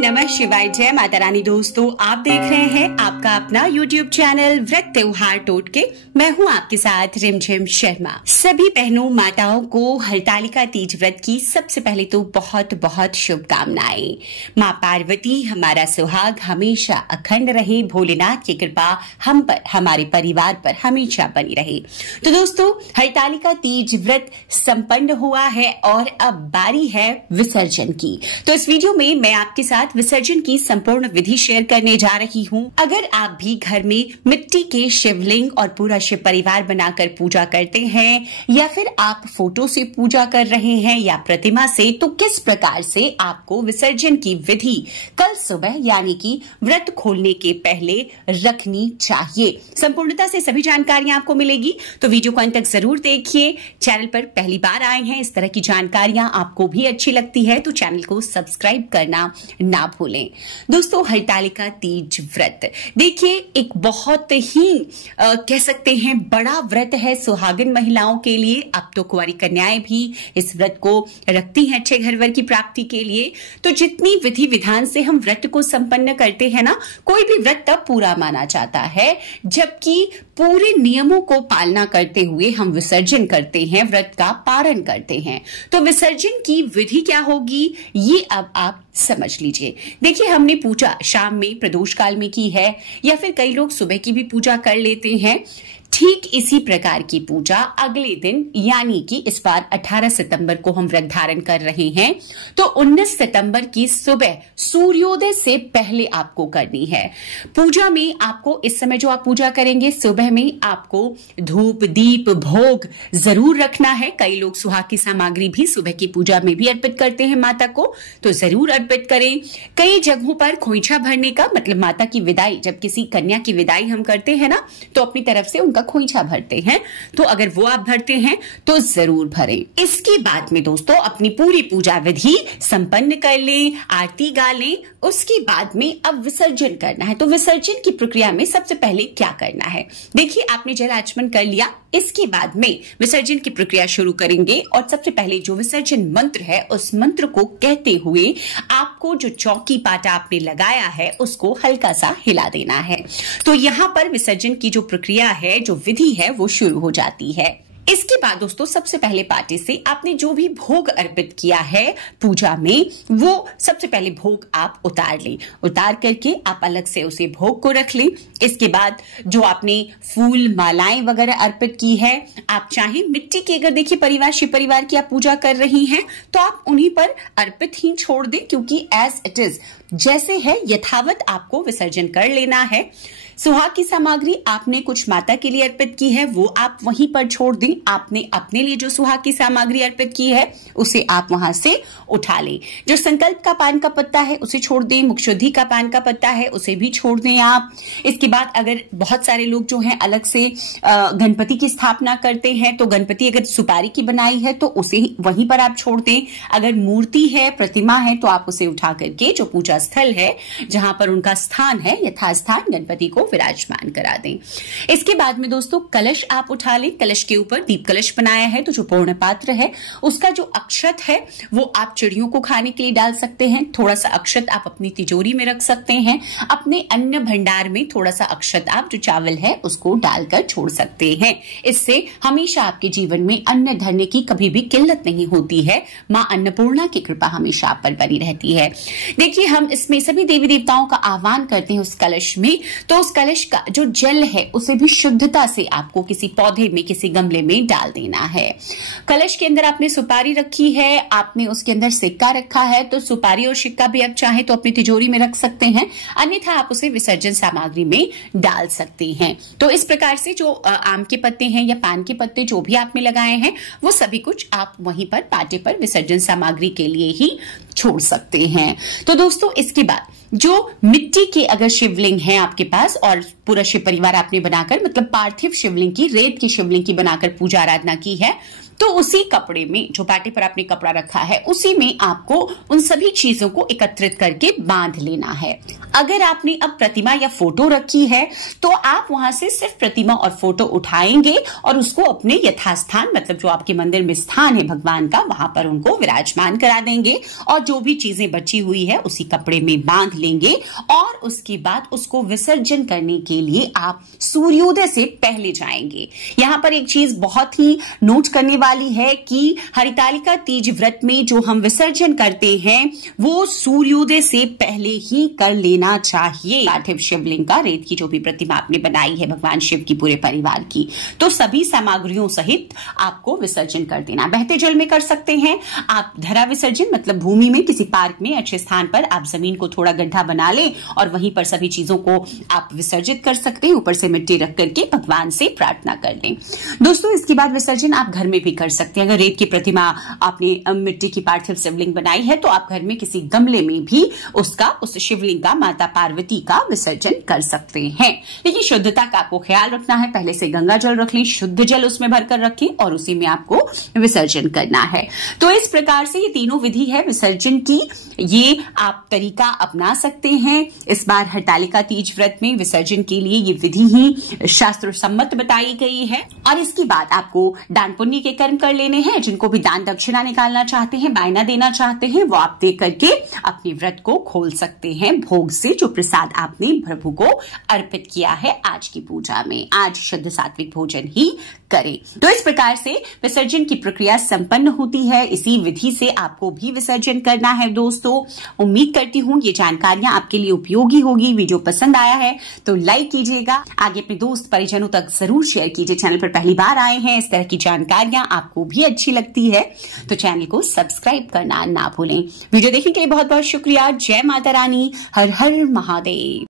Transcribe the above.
नमः शिवाय। जय माता रानी। दोस्तों, आप देख रहे हैं आपका अपना YouTube चैनल व्रत त्योहार टोटके। मैं हूं आपके साथ रिमझिम शर्मा। सभी बहनों माताओं को हरतालिका तीज व्रत की सबसे पहले तो बहुत बहुत शुभकामनाएं। माँ पार्वती हमारा सुहाग हमेशा अखंड रहे, भोलेनाथ की कृपा हम पर, हमारे परिवार पर हमेशा बनी रहे। तो दोस्तों, हरतालिका तीज व्रत संपन्न हुआ है और अब बारी है विसर्जन की। तो इस वीडियो में मैं आपके साथ विसर्जन की संपूर्ण विधि शेयर करने जा रही हूं। अगर आप भी घर में मिट्टी के शिवलिंग और पूरा शिव परिवार बनाकर पूजा करते हैं, या फिर आप फोटो से पूजा कर रहे हैं या प्रतिमा से, तो किस प्रकार से आपको विसर्जन की विधि कल सुबह यानी कि व्रत खोलने के पहले रखनी चाहिए, संपूर्णता से सभी जानकारियां आपको मिलेगी। तो वीडियो को अंत तक जरूर देखिए। चैनल पर पहली बार आए हैं, इस तरह की जानकारियां आपको भी अच्छी लगती है तो चैनल को सब्सक्राइब करना ना भूलें। दोस्तों, हरतालिका तीज व्रत देखिए एक बहुत ही कह सकते हैं बड़ा व्रत है सुहागिन महिलाओं के लिए। अब तो कुंवारी कन्याएं भी इस व्रत को रखती हैं अच्छे घर वर की प्राप्ति के लिए। तो जितनी विधि विधान से हम व्रत को संपन्न करते हैं ना, कोई भी व्रत तब पूरा माना जाता है जबकि पूरे नियमों को पालना करते हुए हम विसर्जन करते हैं, व्रत का पारण करते हैं। तो विसर्जन की विधि क्या होगी ये अब आप समझ लीजिए। देखिए, हमने पूजा शाम में प्रदोष काल में की है, या फिर कई लोग सुबह की भी पूजा कर लेते हैं। ठीक इसी प्रकार की पूजा अगले दिन यानी कि इस बार 18 सितंबर को हम व्रत धारण कर रहे हैं, तो 19 सितंबर की सुबह सूर्योदय से पहले आपको करनी है। पूजा में आपको इस समय जो आप पूजा करेंगे, सुबह में आपको धूप दीप भोग जरूर रखना है। कई लोग सुहाग की सामग्री भी सुबह की पूजा में भी अर्पित करते हैं माता को, तो जरूर अर्पित करें। कई जगहों पर खोइछा भरने का मतलब माता की विदाई, जब किसी कन्या की विदाई हम करते हैं ना, तो अपनी तरफ से उनका खोइछा भरते हैं। तो अगर वो आप भरते हैं तो जरूर भरें। इसके बाद में दोस्तों अपनी पूरी पूजा विधि संपन्न कर लें, आरती गा लें। उसके बाद में अब विसर्जन करना है। तो विसर्जन की प्रक्रिया में सबसे पहले क्या करना है, देखिए आपने जल आचमन कर लिया, इसके बाद में विसर्जन की प्रक्रिया शुरू करेंगे। और सबसे पहले जो विसर्जन मंत्र है, उस मंत्र को कहते हुए आपको जो चौकी पाटा आपने लगाया है उसको हल्का सा हिला देना है। तो यहां पर विसर्जन की जो प्रक्रिया है, जो विधि है, वो शुरू हो जाती है। इसके बाद दोस्तों सबसे पहले पाटे से आपने जो भी भोग अर्पित किया है पूजा में, वो सबसे पहले भोग आप उतार लें। उतार करके आप अलग से उसे भोग को रख लें। इसके बाद जो आपने फूल मालाएं वगैरह अर्पित की है, आप चाहे मिट्टी के, अगर देखिए परिवार शिव परिवार की आप पूजा कर रही हैं तो आप उन्हीं पर अर्पित ही छोड़ दें, क्योंकि एज इट इज जैसे है यथावत आपको विसर्जन कर लेना है। सुहाग की सामग्री आपने कुछ माता के लिए अर्पित की है, वो आप वहीं पर छोड़ दें। आपने अपने लिए जो सुहाग की सामग्री अर्पित की है उसे आप वहां से उठा लें। जो संकल्प का पान का पत्ता है उसे छोड़ दें, मुखशुद्धि का पान का पत्ता है उसे भी छोड़ दें आप। इसके बाद अगर बहुत सारे लोग जो हैं अलग से गणपति की स्थापना करते हैं, तो गणपति अगर सुपारी की बनाई है तो उसे वहीं पर आप छोड़ दें। अगर मूर्ति है, प्रतिमा है, तो आप उसे उठा करके जो पूजा स्थल है जहां पर उनका स्थान है, यथास्थान गणपति को विराजमान करा दें। इसके बाद में दोस्तों कलश आप उठा लें। कलश के ऊपर दीप कलश बनाया है, तो जो पूर्ण पात्र है उसका जो अक्षत है वो आप चिड़ियों को खाने के लिए डाल सकते हैं। थोड़ा सा अक्षत आप अपनी तिजोरी में रख सकते हैं। अपने अन्न भंडार में थोड़ा सा अक्षत आप जो चावल है उसको डालकर छोड़ सकते हैं। इससे हमेशा आपके जीवन में अन्न धरने की कभी भी किल्लत नहीं होती है। मां अन्नपूर्णा की कृपा हमेशा आप पर बनी रहती है। देखिए, हम इसमें सभी देवी देवताओं का आह्वान करते हैं उस कलश में, तो उस कलश का जो जल है उसे भी शुद्धता से आपको किसी पौधे में, किसी गमले में डाल देना है। कलश के अंदर आपने सुपारी रखी है, आपने उसके अंदर सिक्का रखा है, तो सुपारी और सिक्का भी आप चाहें तो अपनी तिजोरी में रख सकते हैं, अन्यथा आप उसे विसर्जन सामग्री में डाल सकते हैं। तो इस प्रकार से जो आम के पत्ते हैं या पान के पत्ते जो भी आपने लगाए हैं, वो सभी कुछ आप वहीं पर पाटे पर विसर्जन सामग्री के लिए ही छोड़ सकते हैं। तो दोस्तों इसके बाद जो मिट्टी के अगर शिवलिंग है आपके पास और पूरा शिव परिवार आपने बनाकर, मतलब पार्थिव शिवलिंग की, रेत की शिवलिंग की बनाकर पूजा आराधना की है, तो उसी कपड़े में, जो पाटे पर आपने कपड़ा रखा है, उसी में आपको उन सभी चीजों को एकत्रित करके बांध लेना है। अगर आपने अब प्रतिमा या फोटो रखी है तो आप वहां से सिर्फ प्रतिमा और फोटो उठाएंगे और उसको अपने यथास्थान, मतलब जो आपके मंदिर में स्थान है भगवान का, वहां पर उनको विराजमान करा देंगे और जो भी चीजें बची हुई है उसी कपड़े में बांध लेंगे। और उसके बाद उसको विसर्जन करने के लिए आप सूर्योदय से पहले जाएंगे। यहां पर एक चीज बहुत ही नोट करने वाली है कि हरितालिका तीज व्रत में जो हम विसर्जन करते हैं वो सूर्योदय से पहले ही कर लेना चाहिए। पार्थिव शिवलिंग का, रेत की जो भी प्रतिमा आपने बनाई है भगवान शिव की पूरे परिवार की, तो सभी सामग्रियों सहित आपको विसर्जन कर देना। बहते जल में कर सकते हैं आप, धरा विसर्जन मतलब भूमि में किसी पार्क में अच्छे स्थान पर आप जमीन को थोड़ा गड्ढा बना लें और वहीं पर सभी चीजों को आप विसर्जित कर सकते हैं। ऊपर से मिट्टी रख करके भगवान से प्रार्थना कर लें। दोस्तों, इसके बाद विसर्जन आप घर में भी कर सकते हैं। अगर रेत की प्रतिमा आपने मिट्टी की पार्थिव शिवलिंग बनाई है तो आप घर में किसी गमले में भी उस शिवलिंग का, माता पार्वती का विसर्जन कर सकते हैं। लेकिन शुद्धता का आपको ख्याल रखना है। पहले से गंगा जल रख लें, शुद्ध जल उसमें भरकर रखें और उसी में आपको विसर्जन करना है। तो इस प्रकार से ये तीनों विधि है विसर्जन की, ये आप तरीका अपना सकते हैं। इस बार हरितालिका तीज व्रत में विसर्जन के लिए ये विधि ही शास्त्र सम्मत बताई गई है। और इसके बाद आपको दान पुण्य के कर्म कर लेने हैं। जिनको भी दान दक्षिणा निकालना चाहते हैं, बायना देना चाहते हैं, वो आप दे करके अपने व्रत को खोल सकते हैं भोग से, जो प्रसाद आपने प्रभु को अर्पित किया है आज की पूजा में। आज शुद्ध सात्विक भोजन ही करें। तो इस प्रकार से विसर्जन की प्रक्रिया संपन्न होती है। इसी विधि से आपको भी विसर्जन करना है। दोस्तों, उम्मीद करती हूँ ये जानकारियां आपके लिए उपयोगी होगी। वीडियो पसंद आया है तो लाइक कीजिएगा, आगे अपने दोस्त परिजनों तक जरूर शेयर कीजिए। चैनल पर पहली बार आए हैं, इस तरह की जानकारियां आपको भी अच्छी लगती है तो चैनल को सब्सक्राइब करना ना भूलें। वीडियो देखने के लिए बहुत बहुत शुक्रिया। जय माता रानी, हर हर महादेव।